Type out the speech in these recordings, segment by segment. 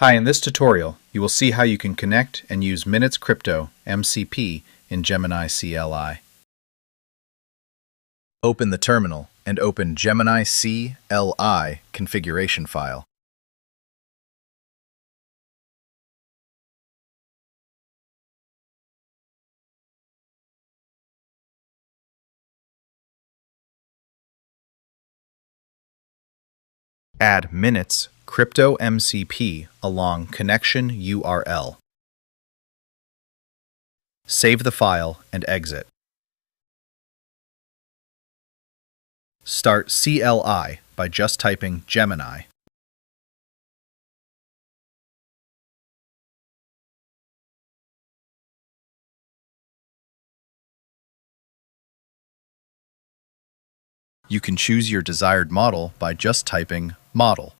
Hi, in this tutorial, you will see how you can connect and use Minutes Crypto MCP in Gemini CLI. Open the terminal and open Gemini CLI configuration file. Add Minutes Crypto MCP along connection URL. Save the file and exit. Start CLI by just typing Gemini. You can choose your desired model by just typing Model.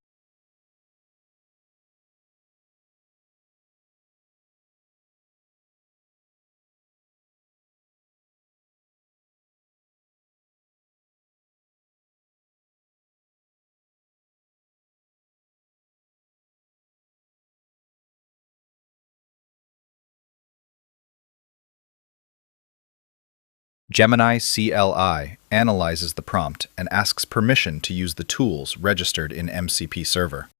Gemini CLI analyzes the prompt and asks permission to use the tools registered in MCP server.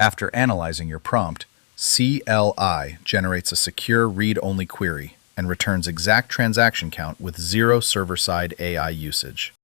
After analyzing your prompt, CLI generates a secure read-only query and returns exact transaction count with zero server-side AI usage.